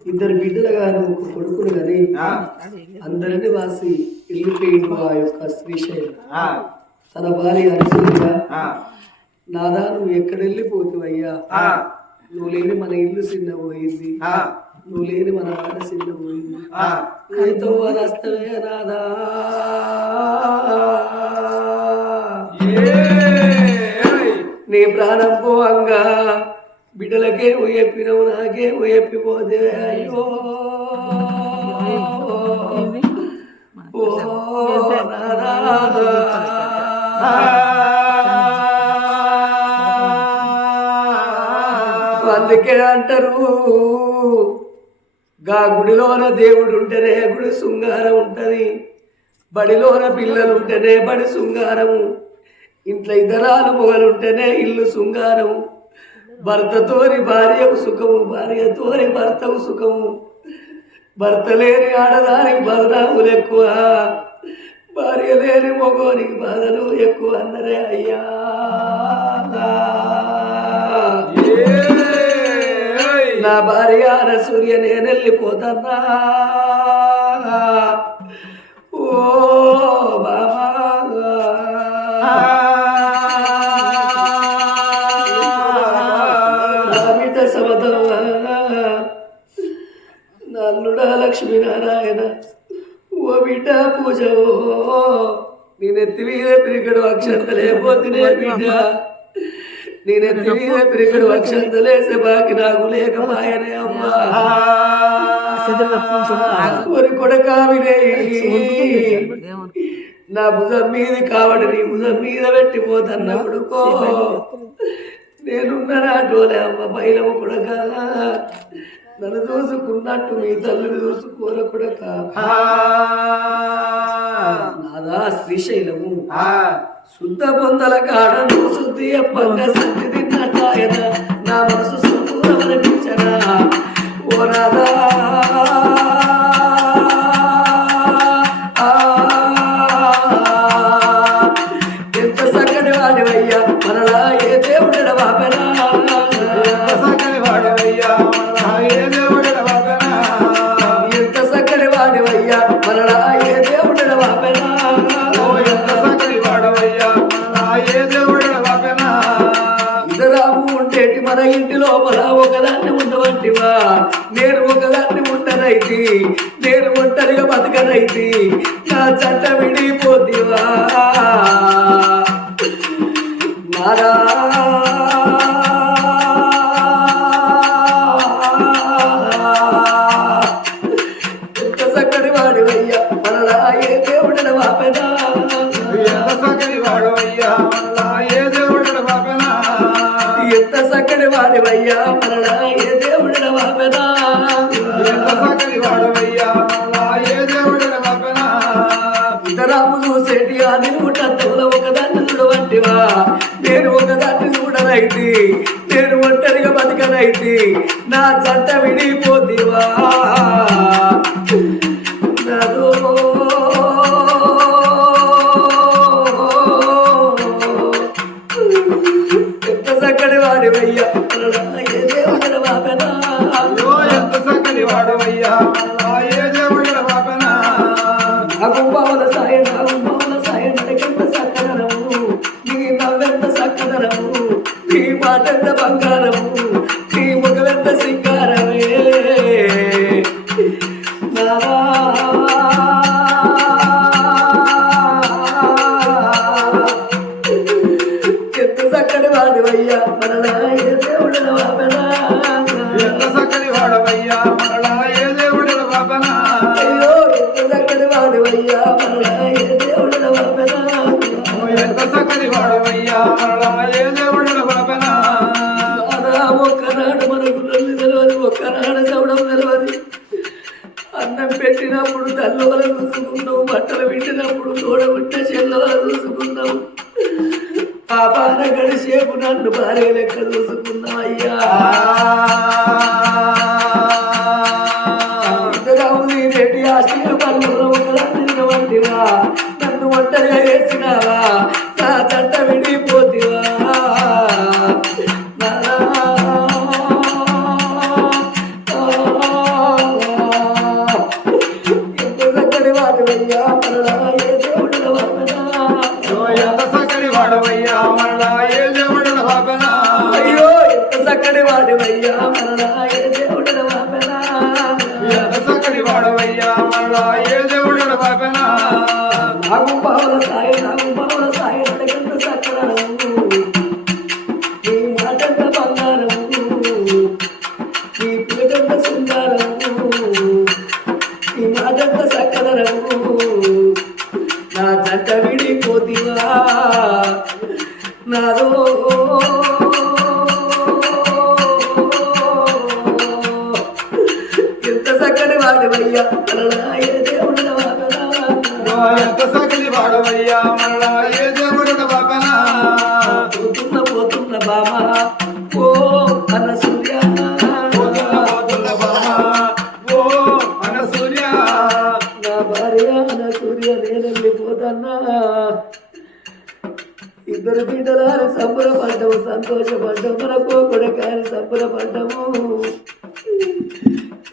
ఇద్దరు బిడ్డలు గాను ఒక కొడుకులు గాని అందరిని వాసి వెళ్ళిపోయిండు ఆ యొక్క శ్రీశైలం. తన భార్య అనుసూయ నాదా నువ్వు ఎక్కడ వెళ్ళిపోతావయ్యా? నువ్వు లేని మన ఇల్లు చిన్న పోయింది. నువ్వు లేని మన వాడ చిన్న పోయింది. నీతో వస్తవే నాదా. నీ ప్రాణం పోవంగా. బిడ్డలకే ఉయ్యప్పినవు నాకే ఉయ్యప్పిపోతే అయ్యో ఓ అందుకే అంటారు గా గుడిలోన దేవుడు ఉంటేనే గుడి శృంగారం ఉంటుంది బడిలోన పిల్లలు ఉంటేనే బడి శృంగారము ఇంట్లో ఇద్దరాలు మొగలుంటేనే ఇల్లు శృంగారం భర్తతోని భార్యకు సుఖము భార్యతోని భర్తకు సుఖము. భర్త లేని ఆడదానికి బదనాములు ఎక్కువ. భార్య లేని మగోనికి బాధలు ఎక్కువ అన్నరే అయ్యా. నా భార్య సూర్య నేను వెళ్ళిపోతన్నా ఓ బాబా నేనెత్తి మీద పిరికడు అక్షంత లేకపోతేనే బిడ్డ. నేనెత్తి మీద పిరిగడు అక్షంత లేసే బాకి నాకు లేకమాయనే అమ్మా. ఒరి కొడకావినే నా భుజం మీది కాబట్టి నీ భుజం మీద పెట్టిపోతన్నప్పుడు కో నేనున్న టోలే అమ్మ బయలము కొడక. నన్ను చూసుకున్నట్టు మీ తల్లిని చూసుకోర కొడక నాదా శ్రీశైలము. శుద్ధ పొందల కాడను శుద్ధి అప్పంగ శుద్ధి తిన్నట్టాయన నా మనసు సుందరమనిపించనా ఓ నాదా. నేను ఒంటరిగా బతకనైతి నా చట్ట విడిపోతివా నారా. ఎంత చక్కని వాడివయ్యా మనలా ఏ దేవుడన వాపెనా? ఎంత చక్కని వాడివయ్యా మనలా ఏ దేవుడన ఇతరాము చూసేటి ఆ ఒక ఒకదాన్ని చూడవంటివా నేను ఒక ఒకదాన్ని చూడనైతి నేను ఒంటరిగా బతకనైతి. నా చట్ట విడిపోతివా? నాదో. ఎంత చక్కని వాడివయ్యా. మాటెంత బంగారము నీ ముఖమెంత సింగారమే. ఎంత చక్కని వాడివయ్యా మనలా ఏ దేవుడన వాపెనా అయ్యో ఎంత చక్కని వాడివయ్యా మనలా తోడబుట్ట చూసుకున్నావు పాపాన గడిసేపు నన్ను భార్య లెక్క చూసుకున్నావు వాడవయ్యా ఏ దేవుడిన పాపనా? నాకు పావుల సాయి నాకు పావుల సాయి నడకంత సక్కరము నీ మాటంత బంగారము. నీ పిలకంత సుందరము నీ మాటంత సక్కరము. నా జంట విడిపోతివా? నాదో ఎంత చక్కని వాడవయ్యా మరలా ఏ దేవుడిన పాపనా పోతున్న పోతున్న బామ ఓ అన్న సూర్య. పోతున్న బామ, ఓ అన్న సూర్య. నా భార్య అన్న సూర్య నేను వెళ్ళిపోతన్నా ఇద్దరు బిడ్డలారి సంబరపడ్డము సంతోషపడ్డాము మనకు కొడకారి సంబరపడ్డము.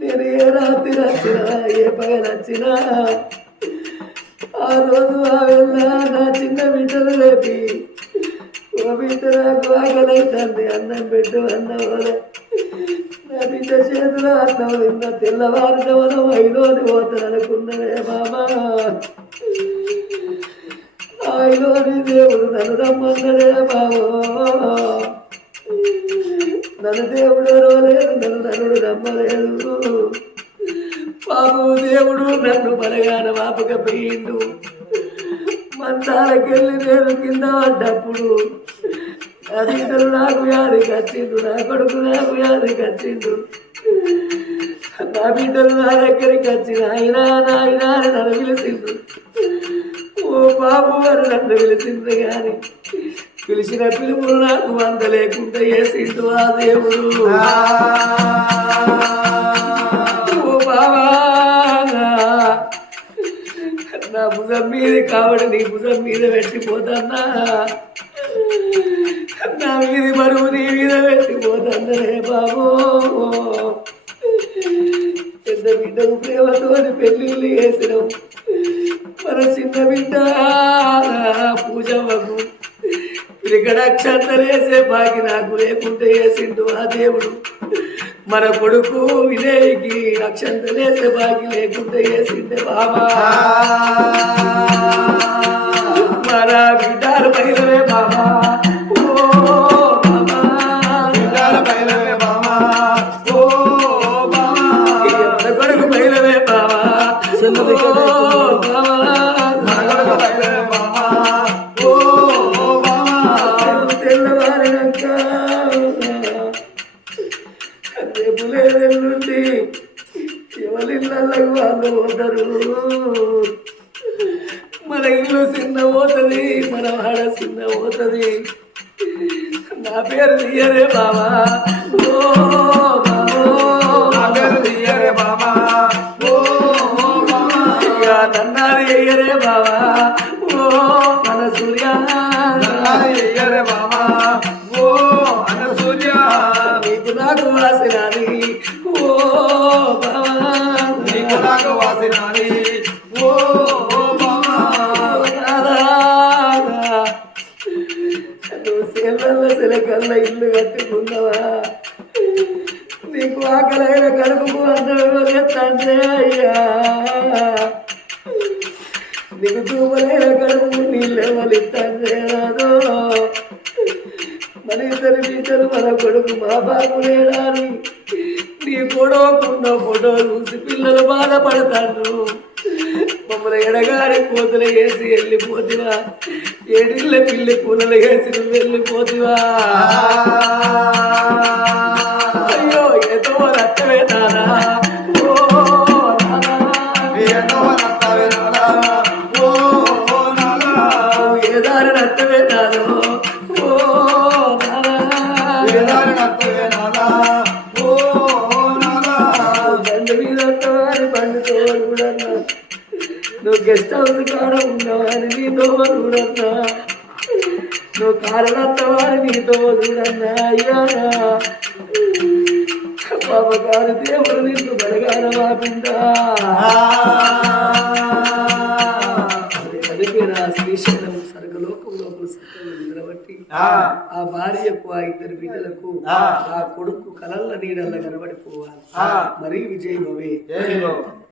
నేను ఏ రాత్రి వచ్చినా ఏ పగ నచ్చినా రోజు ఆ వెళ్ళ నా చిన్న బిడ్డలు లేపి ఓ బిడ్డ నాకు ఆకలైతుంది అన్నం పెట్టు అన్నం నా బిడ్డ చేతిలో అన్నం నిన్న తెల్లవారుజామున ఐలోని పోతాను అనుకున్నవే మామా ఐలోని దేవుడు నన్ను రమ్మన్నడే బాబో నన్ను దేవుడు రవలేదు నన్ను నన్నుడు రమ్మలేదు బాబు దేవుడు నన్ను బలగాన వాపకపోయిండు మంచాలకెళ్ళి నేను కింద పడ్డప్పుడు నా నాకు వ్యాధి కచ్చిండు నా కొడుకు నాకు వ్యాధి కచ్చిండు నా బిడ్డలు నా దగ్గరికి వచ్చిన నాయనా నాయనా అని నన్ను పిలిచిండు ఓ బాబు అని నన్ను పిలిచింది కానీ పిలిచిన పిలుపులు నాకు వంద లేకుండా వేసిండు ఆ దేవుడు. నా భుజం మీద కాబట్టి నీ భుజం మీద పెట్టిపోతన్నా నా మీది బరువు నీ మీద పెట్టిపోతన్నరే బాబు. పెద్ద బిడ్డకు ప్రేమతో పెళ్ళిళ్ళు చేసినాం. మన చిన్న బిడ్డ పూజమ్మకు ఇక్కడ వేసే బాకి నాకు లేకుంటే వేసిండు ఆ దేవుడు. మన కొడుకు వినయ్కి అక్షంతలేసే బాకి లేకుంటే వేసిండే బాబా. మన బిడ్డలు బయలువే బాబా. ఓ బాబా. పోతారు మన ఇల్లు చిన్న పోతుంది మన వాడ చిన్న పోతుంది. నా పేరు తీయరే బాబా ఓ నీకు చూపలైన కడుపు నీళ్ళు ఎవరి తండ్రి మన ఇద్దరు నీతలు మన కొడుకు మా బాబు లేడాని నీ పొడవకున్న ఫోటో చూసి పిల్లలు బాధపడతాడు మమ్మల్ని ఎడగారి కోతులు వేసి వెళ్ళిపోతివా. ఏడిళ్ళ పిల్లి కూనలు వేసి వెళ్ళిపోతివా. ఓ వేదాలు ఓ బండి మీద ఉంటావని బండి తోడు నువ్వు గెస్ట్ హౌస్ కాడ ఉన్నావని నీ దోవలు నువ్వు కారణత్తవాని నీ దోవలు కూడా అయ్యా పాప కారు దేవుడు నిన్ను బలగాన వాపిందా ఆ. ఆ భార్యకు ఆ ఇద్దరు బిడ్డలకు ఆ. కొడుకు కలల్ల నీడల్ల కనబడిపోవాలి ఆ. మరి విజయ్ భవే జై బాబు